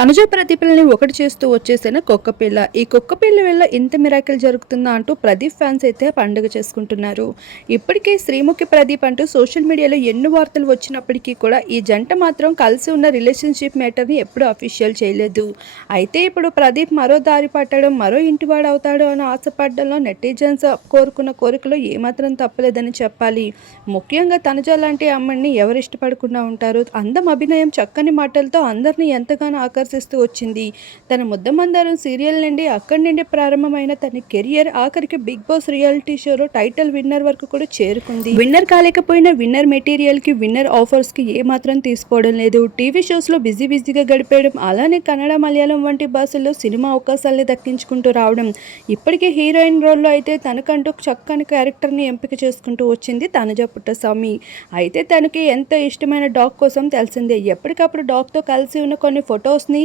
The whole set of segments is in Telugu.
తనుజ ప్రదీప్‌లని ఒకటి చేస్తూ వచ్చేసిన కుక్కపిల్ల. ఈ కుక్కపిల్ల వల్ల ఇంత మిరాకిల్ జరుగుతుందా అంటూ ప్రదీప్ ఫ్యాన్స్ అయితే పండుగ చేసుకుంటున్నారు. ఇప్పటికే శ్రీముఖి ప్రదీప్ అంటూ సోషల్ మీడియాలో ఎన్ని వార్తలు వచ్చినప్పటికీ కూడా ఈ జంట మాత్రం కలిసి ఉన్న రిలేషన్‌షిప్ మ్యాటర్‌ని ఎప్పుడూ అఫీషియల్ చేయలేదు. అయితే ఇప్పుడు ప్రదీప్ మరో దారి పట్టడం, మరో ఇంటివాడు అవుతాడు అని ఆశపడడంలో నెటిజన్స్ కోరుకున్న కోరికలో ఏమాత్రం తప్పలేదని చెప్పాలి. ముఖ్యంగా తనుజ లాంటి అమ్మాయిని ఎవరు ఇష్టపడకుండా ఉంటారు. అందం, అభినయం, చక్కని మాటలతో అందరినీ ఎంతగానో ఆకర్షిస్తూ వచ్చింది. తన ముద్దమందారం సీరియల్ నుండి అక్కడి నుండి ప్రారంభమైన తన కెరియర్ ఆఖరికి బిగ్ బాస్ రియాలిటీ షోలో టైటిల్ విన్నర్ వరకు కూడా చేరుకుంది. విన్నర్ కాలేకపోయినా విన్నర్ మెటీరియల్ కి, విన్నర్ ఆఫర్స్ కి ఏమాత్రం తీసుకోవడం లేదు. టీవీ షోస్ లో బిజీగా గడిపేయడం, అలానే కన్నడ, మలయాళం వంటి భాషల్లో సినిమా అవకాశాలని దక్కించుకుంటూ రావడం. ఇప్పటికే హీరోయిన్ రోల్లో అయితే తనకంటూ చక్కని క్యారెక్టర్ ని ఎంపిక చేసుకుంటూ వచ్చింది తనుజ పుట్టస్వామి. అయితే తనకి ఎంతో ఇష్టమైన డాగ్ కోసం తెలిసిందే. ఎప్పటికప్పుడు డాగ్ తో కలిసి ఉన్న కొన్ని ఫొటోస్ని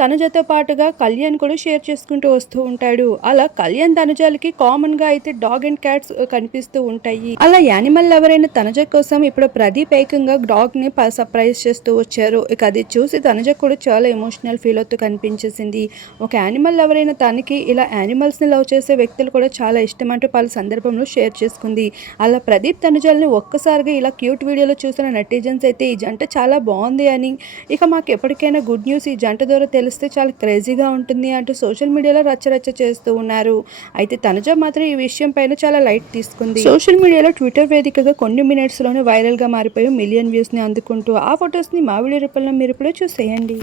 తనుజతో పాటుగా కళ్యాణ్ కూడా షేర్ చేసుకుంటూ వస్తూ ఉంటాడు. అలా కళ్యాణ్ తనుజాలకి కామన్గా అయితే డాగ్ అండ్ క్యాట్స్ కనిపిస్తూ ఉంటాయి. అలా యానిమల్ ఎవరైనా తనుజ కోసం ఇప్పుడు ప్రదీప్ ఏకంగా డాగ్ని సర్ప్రైజ్ చేస్తూ వచ్చారు. ఇక అది చూసి తనుజ కూడా చాలా ఎమోషనల్ ఫీల్ అవుతూ కనిపించేసింది. ఒక యానిమల్ ఎవరైనా తనకి ఇలా యానిమల్స్ని లవ్ చేసే వ్యక్తులు కూడా చాలా ఇష్టం అంటూ పలు సందర్భంలో షేర్ చేసుకుంది. అలా ప్రదీప్ తనుజాలని ఒక్కసారిగా ఇలా క్యూట్ వీడియోలో చూసిన నెటిజన్స్ అయితే ఈ జంట చాలా బాగుంది అని, ఇక మాకు ఎప్పటికైనా గుడ్ న్యూస్ ఈ జంట ద్వారా తెలిస్తే చాలా క్రేజీగా ఉంటుంది అంటూ సోషల్ మీడియాలో రచ్చరచ్చ చేస్తూ ఉన్నారు. అయితే తనుజ మాత్రం ఈ విషయం పైన చాలా లైట్ తీసుకుంది. సోషల్ మీడియాలో ట్విట్టర్ వేదికగా కొన్ని మినిట్స్లోనే వైరల్గా మారిపోయి మిలియన్ వ్యూస్ని అందుకుంటూ ఆ ఫొటోస్ని మా వీడియో రూపంలో మీరు ఇప్పుడు చూసేయండి.